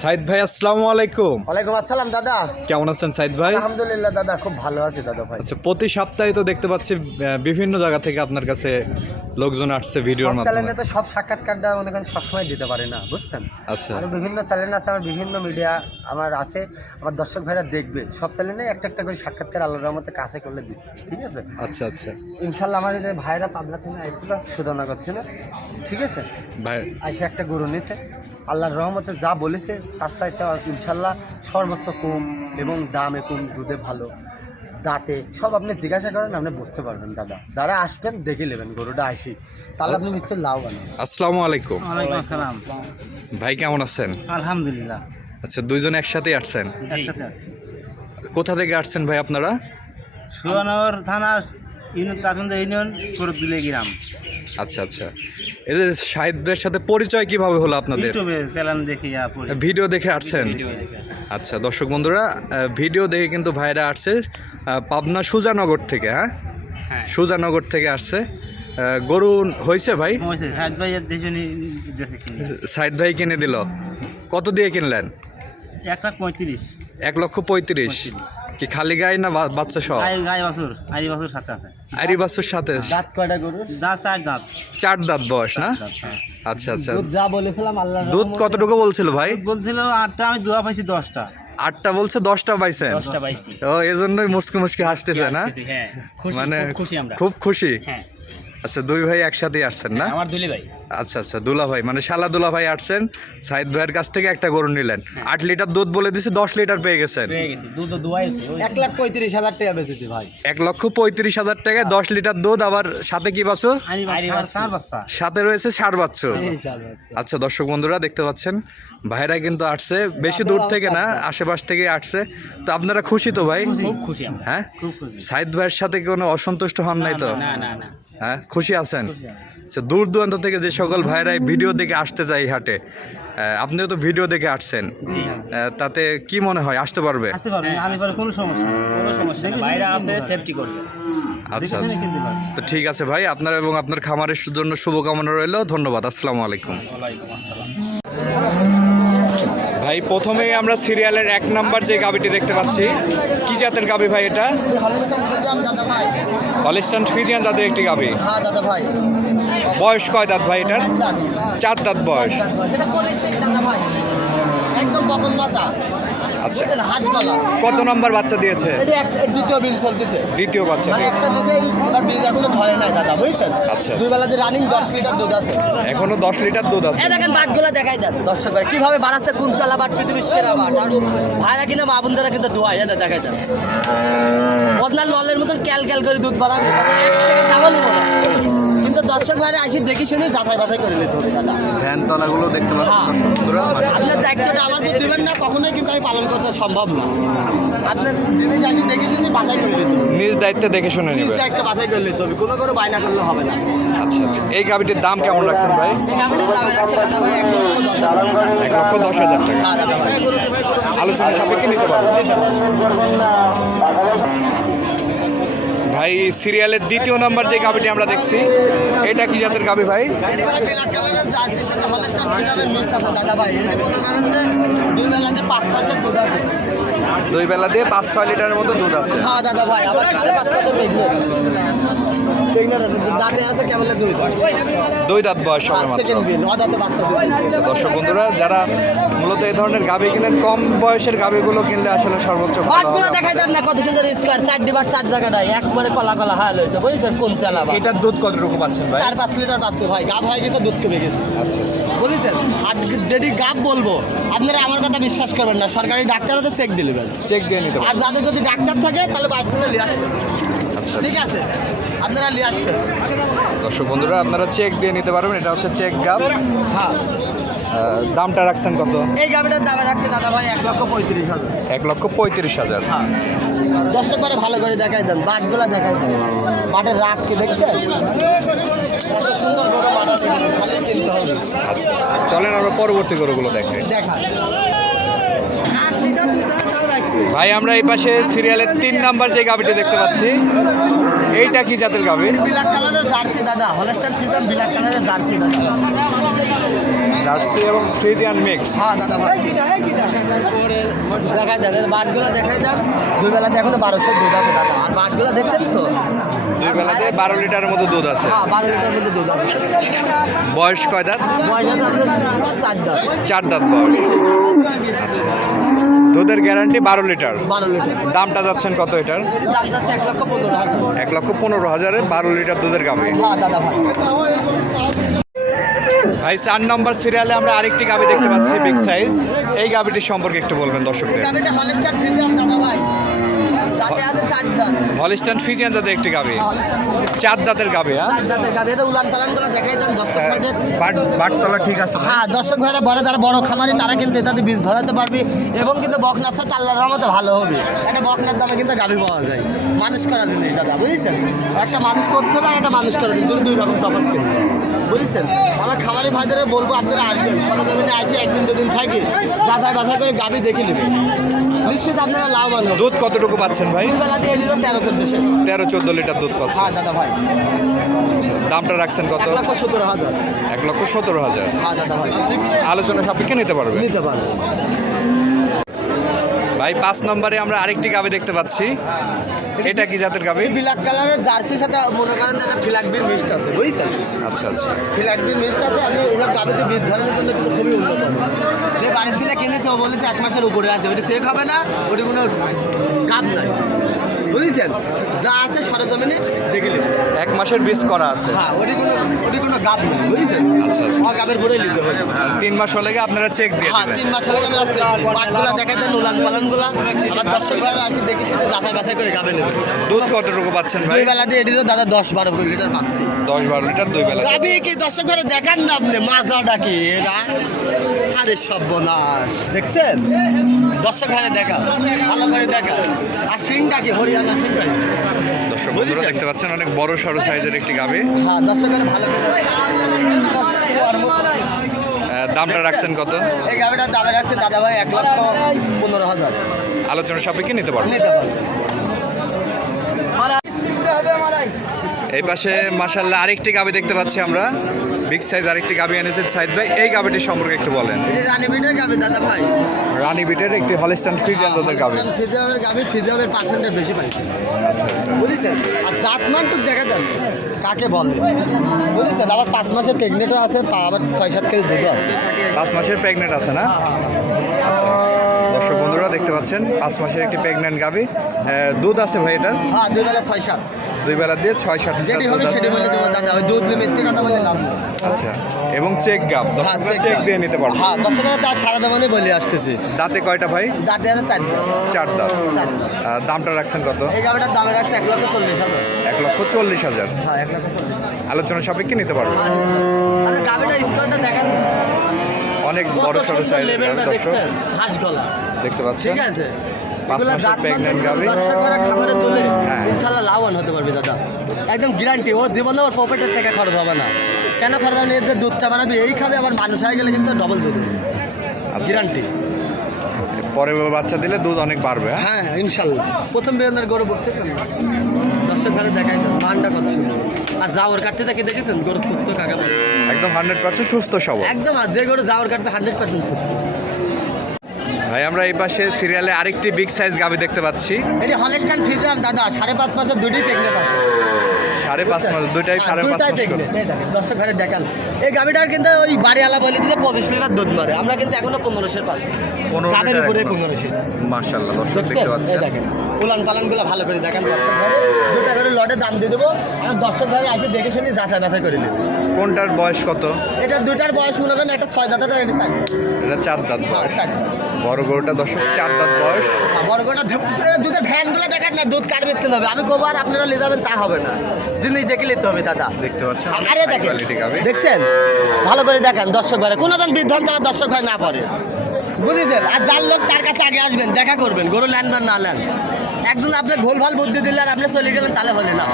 সাইদ ভাই আসসালামু আলাইকুম। ওয়ালাইকুম আসসালাম দাদা। কেমন আছেন সাইদ ভাই? আলহামদুলিল্লাহ দাদা খুব ভালো আছি দাদা ভাই। আচ্ছা প্রতি সপ্তাহে তো দেখতে পাচ্ছি বিভিন্ন জায়গা থেকে আপনার কাছে লোকজন আসছে ভিডিওর মাধ্যমে। চ্যানেলে তো সব সাক্ষাৎকারটা মনে করেন সবসময় দিতে পারে না বুঝছেন? আচ্ছা। আর বিভিন্ন চ্যানেল আছে আমার বিভিন্ন মিডিয়া আমার আছে আমার দর্শক ভাইরা দেখবে। সব চ্যানেলে একটা একটা করে সাক্ষাৎকার আল্লাহর রহমতে কাছে করলে দিচ্ছে ঠিক আছে? আচ্ছা আচ্ছা। ইনশাল্লাহ আমার এই যে ভাইরা পাবনা থেকে আইছিল সুধানগর থেকে ঠিক আছে? ভাই আইসে একটা গরু নিয়েছে আল্লাহর রহমতে যা বলেছে তার চাইতে ইনশাল্লাহ সর্বোচ্চ কম এবং দামে কম দুধে ভালো। দাঁতে সব আপনি জিজ্ঞাসা করেন আপনি বুঝতে পারবেন দাদা। যারা আসবেন দেখে নেবেন গরুটা আসি। তাহলে আপনি নিশ্চয় লাভ আনেন আসসালামু আলাইকুম। আসসালাম। ভাই কেমন আছেন? আলহামদুলিল্লাহ। আচ্ছা দুইজন একসাথে আসছেন? একসাথে কোথা থেকে আসছেন ভাই আপনারা? সুবর্ণনগর থানা ইউনিয়ন তাজমন্দ ইউনিয়ন করদুলে গ্রাম। আচ্ছা আচ্ছা। সাহিদ ভাইয়ের সাথে পরিচয় কীভাবে হলো আপনাদের। ভিডিও দেখে আসছেন। আচ্ছা দর্শক বন্ধুরা ভিডিও দেখে কিন্তু ভাইরা আসছে পাবনা সুজানগর থেকে হ্যাঁ? হ্যাঁ। সুজানগর থেকে আসছে। গরু হয়েছে ভাই? সাহেদ ভাই কিনে। দিল। কত দিয়ে কিনলেন? এক লাখ পঁয়ত্রিশ। এক লক্ষ পঁয়ত্রিশ। কি খালি গায়ে না বাচ্চা সহ? বাছুর আরি বাছুর সাথে আছে। আরি বাছুর সাথে? দাঁত কয়টা গরু দাঁত চার দাঁত। চার দাঁত বয়স না? হ্যাঁ। আচ্ছা আচ্ছা। দুধ যা বলেছিলাম আল্লাহ দুধ কতটুকু বলছিল ভাই? বলছিল আটটা আমি দুয়া পাইছি দশটা। আটটা বলছে দশটা পাইছেন দশটা পাইছি। ও এজন্যই মুসকে মুসকে হাসতেছে না? হ্যাঁ। খুশি মানে খুব খুশি হ্যাঁ আচ্ছা দুই ভাই একসাথে আসছেন না? আমার দুলি ভাই। আচ্ছা আচ্ছা দুলা ভাই মানে শালা দুলা ভাই আসছেন সাইদ ভাইয়ের কাছ থেকে একটা গরু নিলেন। আট লিটার দুধ বলে দিছে দশ লিটার পেয়ে গেছেন। পেয়ে গেছি দুধ দোয়াইছি এক লাখ পঁয়ত্রিশ হাজার টাকা বেঁচেছি ভাই। এক লক্ষ পঁয়ত্রিশ হাজার টাকায় দশ লিটার দুধ আবার সাথে কি বাছুর? সাথে রয়েছে সার বাচ্চু এই হিসাব আছে। আচ্ছা দর্শক বন্ধুরা দেখতে পাচ্ছেন ভাইরা কিন্তু আসছে বেশি দূর থেকে না আশেপাশ থেকে আসছে। তো আপনারা খুশি তো ভাই? খুব খুশি হ্যাঁ? খুব সাইদ ভাইয়ের সাথে কোনো অসন্তুষ্ট হন নাই তো? না না না। হ্যাঁ? খুশি আছেন? আচ্ছা দূর দূরান্ত থেকে যে সকল ভাইরা ভিডিও দেখে আসতে চাই এই হাটে আপনিও তো ভিডিও দেখে আসছেন। জি হ্যাঁ। তাতে কি মনে হয়? আসতে পারবে? আসতে পারবেন আমি পারে কোনো সমস্যা কোনো সমস্যা নেই। আছে সেফটি করবে। আচ্ছা আচ্ছা। তো ঠিক আছে ভাই আপনার এবং আপনার খামারের জন্য শুভকামনা রইল। ধন্যবাদ আসসালামু আলাইকুম। ভাই প্রথমেই আমরা সিরিয়ালের এক নাম্বার যে গাবিটি দেখতে পাচ্ছি জাতের গাবি ভাই এটা? হলিস্টান ফিজিয়ান জাতের একটি গাবি। বয়স কয় দাঁত ভাই এটার? চার দাঁত বয়স। একদম আচ্ছা। কত নম্বর বাচ্চা দিয়েছে? দ্বিতীয় দিন চলতেছে। দ্বিতীয় বাচ্চা মানে একটা দিতে এবার বীজ এখনও ধরে নাই দাদা বুঝছেন? আচ্ছা। দুই বেলাতে রানিং দশ লিটার দুধ আছে। এখনও দশ লিটার দুধ আছে। এই দেখেন বাটগুলো দেখাই দেন দর্শক ভাই কীভাবে বাড়াচ্ছে কোন চালা বাট পৃথিবীর সেরা বাট আর ভাইরা কিনা মা বোনদেরা কিন্তু দোয়া এটা দেখাই দেন। বদনার ললের মতন ক্যাল ক্যাল করে দুধ বাড়াবে এক টাকা দামও নিব না কিন্তু দর্শক ভাইরা আসি দেখি শুনে যাচাই বাছাই করে নিতে হবে দাদা। ভ্যান তলাগুলো দেখতে পাচ্ছেন হ্যাঁ। আপনার দায়িত্বটা আমার উপর দিবেন না কখনোই কিন্তু আমি পালন করতে সম্ভব না। আপনার জিনিস আসি দেখে শুনে বাছাই করে নিতে হবে। নিজ দায়িত্বে দেখে শুনে নিজ দায়িত্ব বাছাই করে নিতে হবে কোনো কোনো বায়না করলে হবে না। আচ্ছা আচ্ছা। এই গাবিটির দাম কেমন রাখছেন ভাই? এই দাম রাখছে দাদা ভাই এক লক্ষ দশ হাজার এক লক্ষ দশ হাজার টাকা। হ্যাঁ ভাই। আলোচনা সাপেক্ষে নিতে পারবেন। ভাই সিরিয়ালের দ্বিতীয় নাম্বার যে গাবিটি আমরা দেখছি, এটা কি জাতের গাবি ভাই? ভাই পাঁচ আছে? দুই বেলা দিয়ে পাঁচ ছয় লিটারের মতো দুধ আছে। হ্যাঁ দাদা ভাই আবার সাড়ে পাঁচ বছর প্রেগনেন্ট। প্রেগনেন্ট আছে দাঁতে আছে কেবল দুই দুই দাঁত বয়স আচ্ছা, দর্শক বন্ধুরা যারা মূলত এই ধরনের গাবি কিনেন কম বয়সের গাবিগুলো কিনলে আসলে সর্বোচ্চ ভালো বাটগুলো হবে দেখাই না কত সুন্দর স্কোয়ার চার ডিবার চার জায়গাটায়। একবারে কলা কলা হাল হয়েছে বুঝছেন? কোন চালা এটার দুধ কতটুকু পাচ্ছেন ভাই? চার পাঁচ লিটার পাচ্ছে ভাই গাব হয়ে গেছে দুধ কমে গেছে। আচ্ছা আচ্ছা। বুঝেছেন? আর যেটি গাব বলব আপনারা আমার কথা বিশ্বাস করবেন না সরকারি ডাক্তারও তো চেক দিলেন চেক দিয়ে নিতে আর যাদের যদি ডাক্তার থাকে তাহলে বাচ্চাগুলো নিয়ে আসবেন। আচ্ছা ঠিক আছে? আপনারা নিয়ে আসবেন। দর্শক বন্ধুরা আপনারা চেক দিয়ে নিতে পারবেন এটা হচ্ছে চেক গাব হ্যাঁ। দামটা রাখছেন কত? এই গাবিটার দামে রাখছে দাদা ভাই এক লক্ষ পঁয়ত্রিশ হাজার। এক লক্ষ পঁয়ত্রিশ হাজার। হ্যাঁ। দর্শক করে ভালো করে দেখাই দেন বাটগুলো দেখাই দেন। বাটের রাগ কি দেখছেন? এত সুন্দর গরু বাটা দেখবেন খালি কিনতে হবে। আচ্ছা চলেন আমরা পরবর্তী গরুগুলো দেখাই দেখা। ভাই আমরা এই পাশে সিরিয়ালের তিন নাম্বার যে গাবিটি দেখতে পাচ্ছি এইটা কি জাতের গাভি? ব্ল্যাক কালারের জার্সি দাদা ব্ল্যাক কালারের জার্সি দাদা। জার্সি এবং ফ্রিজিয়ান মিক্স। হ্যাঁ দাদা ভাই। দেখাই দেন বাটগুলো দেখাই দেন। দুই বেলাতে এখনও বারোশো দুধ আছে দাদা। আর বাটগুলো দেখছেন তো? দুই বেলাতে বারো লিটারের মতো দুধ আছে। হ্যাঁ বারো লিটার মধ্যে দুধ আছে। বয়স কয় দাঁত? বয়স আছে চার দাম চার দাঁত বয়স আচ্ছা। দুধের গ্যারান্টি বারো লিটার। বারো লিটার। দামটা যাচ্ছেন কত এটার? এক লক্ষ পনেরো হাজার বারো লিটার দুধের গাভি। হ্যাঁ ভাই। চার নম্বর সিরিয়ালে আমরা আরেকটি গাভি দেখতে পাচ্ছি বিগ সাইজ এই গাভিটির সম্পর্কে একটু বলবেন দর্শকদের। হলিস্টান ফিজিয়ান জাতের একটি গাভি। চার দাঁতের হ্যাঁ? গাবি দেখাই দর্শক বাটতলা ঠিক আছে হ্যাঁ দর্শক ভাইরা বড় যারা বড় খামারি তারা কিন্তু এটাতে বীজ ধরাতে পারবে এবং কিন্তু বকনার সাথে আল্লাহর রহমতে ভালো হবে। একটা বকনার দামে কিন্তু গাভি পাওয়া যায়। মানুষ করা জিনিস দাদা বুঝেছেন? একটা মানুষ করতে হবে আর একটা মানুষ করা জিনিস দুই রকম তফাৎ কিন্তু। বুঝেছেন? আমার খামারি ভাইদের বলব আপনারা আসবেন। সরজমিনে আসে একদিন দুদিন থাকি। যাচাই বাছাই করে গাভি দেখে নেবেন। নিশ্চিত আপনারা লাভবান দুধ কতটুকু পাচ্ছেন ভাই? বেলাতে দিল তেরো চোদ্দশো তেরো চোদ্দ লিটার দুধ পাচ্ছেন। হ্যাঁ দাদা ভাই। দামটা রাখছেন কত? এক লক্ষ সতেরো হাজার। এক লক্ষ সতেরো হাজার। হ্যাঁ দাদা ভাই। আলোচনা সাপেক্ষে নিতে পারবে? নিতে পারব। ভাই পাঁচ নম্বরে আমরা আরেকটি গাভি দেখতে পাচ্ছি। এটা কি জাতের গাভি ব্ল্যাক কালারের জার্সির সাথে মনে করেন যে একটা ফিলাকবির মিস্ট আছে বুঝছেন? আচ্ছা আচ্ছা। ফিলাকবির মিস্ট আছে আমি ওনার গাভিতে বীজ ধরানোর জন্য কিন্তু খুবই উন্নত। যে বাড়ির থেকে কিনেছে ও বলেছে এক মাসের উপরে আছে ওটি চেক হবে না ওটি কোনো কাজ নাই বুঝেছেন? যা আছে সারা সরজমিনে দেখে নেবেন এক মাসের বীজ করা আছে। হ্যাঁ ওটি কোনো ওটি কোনো গাব নাই বুঝেছেন? আচ্ছা, আচ্ছা। আমার গাবের ভরে নিতে হবে। তিন মাস হলে আপনারা চেক দিয়ে হ্যাঁ তিন মাস হলে আমরা পাটগুলা দেখাই দেন উলান পালানগুলা। আমার দর্শক ভাইরা আসি দেখে শুনে যাচাই বাছাই করে গাবে নেবে। দুধ কতটুকু পাচ্ছেন ভাই? দুই বেলা দিয়ে এটিরও দাদা দশ বারো লিটার পাচ্ছি। দশ বারো লিটার দুই বেলা গাবি কি দর্শক করে দেখান না আপনি? মাজাটা কি এটা? আরে সর্বনাশ। দেখছেন? দর্শক ঘরে দেখা ভালো করে দেখা আর সিংটা কি কি? দর্শক বন্ধুরা দেখতে পাচ্ছেন অনেক বড় সড়ো সাইজের একটি গাভি হ্যাঁ ভালো দামটা রাখছেন কত? এই গাবিটার দামে রাখছে দাদা ভাই এক লক্ষ পনেরো হাজার। আলোচনা সাপেক্ষে নিতে পারবেন নিতে পারবে। এই পাশে মাসাল্লাহ আরেকটি গাভি দেখতে পাচ্ছি আমরা। বিগ সাইজ আরেকটি গাবি এনেছেন সাইদ ভাই। এই গাভিটির সম্পর্কে একটু বলেন। এটি রানীবিটের গাবি দাদা ভাই। রানী বিটের একটি হলিস্টান ফ্রিজিয়ান দুধের গাভি। ফিজামের গাবি ফিজামের পার্সেন্টেজ বেশি পাইছে। বুঝেছেন? আর জাতমান তো দেখা দেন কাকে বলে। বুঝেছেন? আবার পাঁচ মাসের প্রেগনেন্টও আছে আবার ছয় সাত কেজি দুধও আছে। পাঁচ মাসের প্রেগনেন্ট আছে না? আচ্ছা। দর্শক বন্ধুরা দেখতে পাচ্ছেন পাঁচ মাসের একটি প্রেগনেন্ট গাভি। দুধ আছে ভাই এটার? হ্যাঁ দুই বেলা ছয় সাত। দুই বেলা দিয়ে ছয় সাত যেটি হবে সেটি বলে দেবো দাদা ওই দুধ লিমিট থেকে কথা বলে লাভ আচ্ছা এবং চেক গাপ হ্যাঁ দর্শকরা চেক দিয়ে নিতে পারব। হ্যাঁ দর্শকেরা তার সারা দামানে বলে আসতেছে। দাঁতে কয়টা ভাই? দাঁতে আছে চার দাঁত। চার দাঁত। দামটা রাখছেন কত? এই দামে রাখছে এক লক্ষ চল্লিশ হাজার। এক লক্ষ চল্লিশ হাজার। হ্যাঁ এক লক্ষ চল্লিশ। আলোচনা সাপেক্ষে নিতে পারব। স্কোরটা দেখান অনেক বড় সুন্দর সাইজের হাঁস গলা। দেখতে পাচ্ছেন? ঠিক আছে? তোলে হ্যাঁ। ইনশাল্লাহ লাভবান হতে পারবে দাদা। একদম গ্যারান্টি ও জীবনে ওর পকেটের টাকা খরচ হবে না। কেন খরচ হবে না? দুধটা বানাবি এই খাবে আবার মানুষ হয়ে গেলে কিন্তু ডবল দুধ। আচ্ছা। গ্যারান্টি পরে বাচ্চা দিলে দুধ অনেক বাড়বে হ্যাঁ? হ্যাঁ ইনশাল্লাহ। প্রথম বেতনের গরু বসতে দর্শক ঘরে দেখাই মানটা কত সুন্দর। আর যাওয়ার কাটতে তাকে দেখেছেন? গরু সুস্থ কাকা একদম হান্ড্রেড পার্সেন্ট সুস্থ সবল। একদম আর যে গরু যাওয়ার কাটবে হান্ড্রেড পার্সেন্ট সুস্থ। ভাই আমরা এই পাশে সিরিয়ালে আরেকটি বিগ সাইজ গাভি দেখতে পাচ্ছি। এটি হলেস্টান ফিজাম দাদা সাড়ে পাঁচ মাসের দুটি প্রেগনেন্ট আছে। সাড়ে পাঁচ মাস দুইটাই হ্যাঁ, সাড়ে পাঁচ মাস দর্শক ঘরে দেখান। এই গাভিটার কিন্তু ওই বাড়িওয়ালা বলে দিলে পঁচিশ লিটার দুধ মারে। আমরা কিন্তু এখনও পনেরোশের পাচ্ছি। পনেরো গাভের লিটার উপরে। পনেরোশের মাশাআল্লাহ দর্শক দেখতে এই পাচ্ছেন দেখেন। উলান পালানগুলো ভালো করে দেখেন দর্শক ঘরে দুটা করে লটে দাম দিয়ে দেবো। আর দর্শক ঘরে এসে দেখে শুনে যাচাই বাছাই করে নেবে। কোনটার বয়স কত? এটা দুটার বয়স মনে করেন একটা ছয় দাঁত আর একটা চার এটা চার দাঁত হ্যাঁ। বড় গরুটা দর্শক চার দাঁত বয়স। হ্যাঁ, বড় গোটা দুধের ভ্যানগুলো দেখেন না দুধ কার বেচতে হবে? আমি গোবার আপনারা নিয়ে যাবেন তা হবে না। জিনিস দেখে নিতে হবে দাদা। দেখতে পাচ্ছেন আরে দেখেন দেখছেন? ভালো করে দেখেন দর্শক ভাই কোনো দিন বিভ্রান্ত দর্শক ভাই না পড়ে বুঝেছেন? আর যার লোক তার কাছে আগে আসবেন দেখা করবেন। গরু বা না নেন। একজন আপনি ভুল ভালো বুদ্ধি দিলে আর আপনি চলে গেলেন তাহলে হলে না।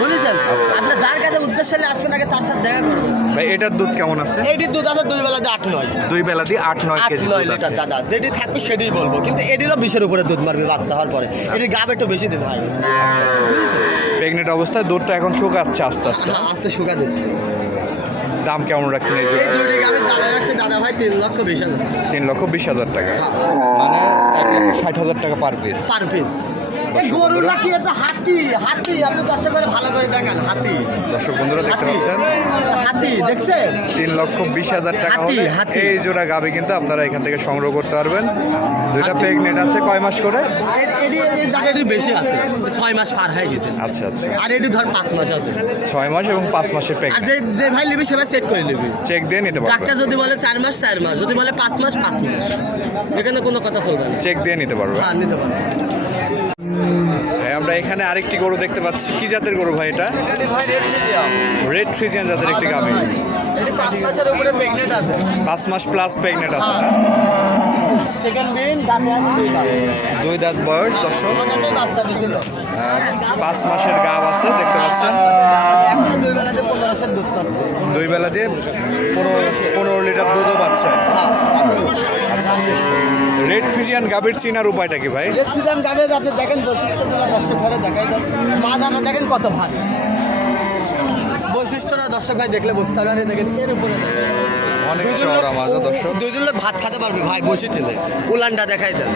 বুঝেছেন? আপনি যার কাছে উদ্দেশ্য হলে আসবেন আগে তার সাথে দেখা করবেন ভাই এটার দুধ কেমন আছে? এইটির দুধ আছে দুই বেলাতে আট নয়। দুই বেলা দিয়ে আট নয় আট কেজি নয় লিটার দাদা যেটি থাকবে সেটাই বলব। কিন্তু এটিরও বিশের উপরে দুধ মারবে বাচ্চা হওয়ার পরে। এটি গাব একটু বেশি দিন হয়। প্রেগনেন্ট অবস্থায় দুধটা এখন শুকাচ্ছে আস্তে আস্তে। হ্যাঁ আস্তে শুকা দিচ্ছে। দাম কেমন রাখছেন এই দুটি গাবের দামে রাখছে দাদা ভাই তিন লক্ষ বিশ হাজার। তিন লক্ষ বিশ হাজার টাকা। মানে ষাট হাজার টাকা পার পিস পার পিস গরু নাকি এটা হাতি হাতি আপনি দর্শক করে ভালো করে দেখান হাতি। দর্শক বন্ধুরা দেখতে হাতি। পাচ্ছেন? হাতি দেখছেন? তিন লক্ষ বিশ হাজার টাকা হলে। এই জোড়া গাবি কিন্তু আপনারা এখান থেকে সংগ্রহ করতে পারবেন। দুইটা প্রেগনেন্ট আছে কয় মাস করে? এটি- বেশি আছে ছয় মাস পার হয়ে গেছে। আচ্ছা আচ্ছা। আর এটি ধর পাঁচ মাস আছে। ছয় মাস এবং পাঁচ মাসের প্রেগনেন্ট যে যে ভাই নিবি সেটা চেক করে নিবি। চেক দিয়ে নিতে ডাক্তার যদি বলে চার মাস চার মাস যদি বলে পাঁচ মাস পাঁচ মাস। এখানে কোনো কথা চলবে না। চেক দিয়ে নিতে পারবেন হ্যাঁ নিতে পারব। আমরা এখানে আরেকটি গরু দেখতে পাচ্ছি। কি জাতের গরু ভাই এটা? রেড ফ্রিজিয়ান জাতের একটি গাভী। এটি পাঁচ মাস প্লাস প্রেগনেন্ট আছে না? সেকেন্ড বিন দুই দাঁত। বয়স দর্শক। আহ, পাঁচ মাসের গাব আছে দেখতে পাচ্ছেন। এখনও দুই বেলা দিয়ে পনেরো পনেরো লিটার দুধও পাচ্ছে। আচ্ছা আচ্ছা। রেড ফিজিয়ান গাবির চিনার উপায়টা কি ভাই? গাবে যাতে দেখেন বৈশিষ্ট্যগুলো দর্শক ঘরে দেখাই যাচ্ছে দেখেন কত ভারী। বৈশিষ্ট্যটা দর্শক ভাই দেখলে বুঝতে পারবে দেখেন এর উপরে অনেক চওড়া মাজা দর্শক। দুইজন লোক ভাত খেতে পারবে ভাই বসে থেকে। উলানটা দেখাই দেন।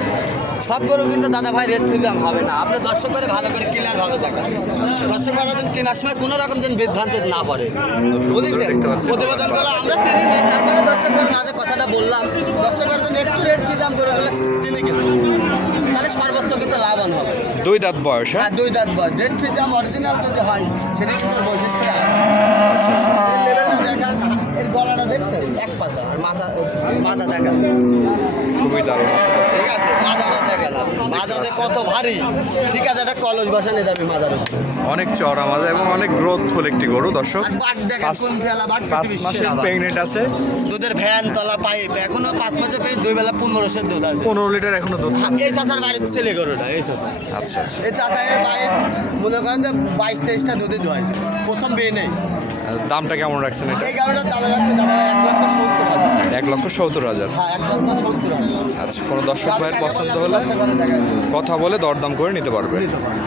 সব গরু কিন্তু দাদা ভাই রেট ফিজাম হবে না। আপনি দর্শক করে ভালো করে ক্লিয়ার ভাবে দেখান। দর্শক ভাইরা যেন কেনার সময় কোনো রকম যেন বিভ্রান্তি না পড়ে। বুঝেছেন? প্রতিবেদনগুলো আমরা চিনি নি তারপরে দর্শকের মাঝে কথাটা বললাম। দর্শকের জন্য একটু রেট ফিজাম করে বলে চিনি কিন্তু। তাহলে সর্বোচ্চ কিন্তু লাভবান হবে। দুই দাঁত বয়স হ্যাঁ? হ্যাঁ দুই দাঁত বল রেড ফিজাম অরিজিনাল যদি হয় সেটা কিন্তু বৈশিষ্ট্য আচ্ছা আচ্ছা। এর লেভেলটা দেখা এর গলাটা দেখছেন? এক পাতা আর মাথা মাথা দেখা। খুবই দারুণ। ঠিক আছে মাজাটা দেখা না মাজাতে কত ভারী। ঠিক আছে একটা কলস বসানো যাবে মাজার অনেক চওড়া মাজা এবং অনেক গ্রোথ ফুল একটি গরু দর্শক। বাট দেখেন পাঁচ- মাসের প্রেগনেন্ট আছে। দুধের ভ্যান তলা পাইপ। এখনও পাঁচ মাসের পেয়ে দুই বেলা পনেরোশো দুধ আছে। পনেরো লিটার এখনও দুধ হ্যাঁ, এই চাচার বাড়িতে ছেলে গরুটা এই চাচা। আচ্ছা আচ্ছা। এই চাচার বাড়ির মনে করেন যে বাইশ তেইশটা দুধে দোয়াইছে প্রথম বিয়ে নেই। দামটা কেমন রাখছেন এটা? এই গাড়িটার দামে রাখছে দাদা এক লক্ষ সত্তর হাজার। এক লক্ষ সত্তর হাজার। হ্যাঁ এক লক্ষ সত্তর হাজার। আচ্ছা কোনো দর্শক ভাইয়ের পছন্দ হলে। কথা বলে দরদাম করে নিতে পারবে। নিতে পারবে।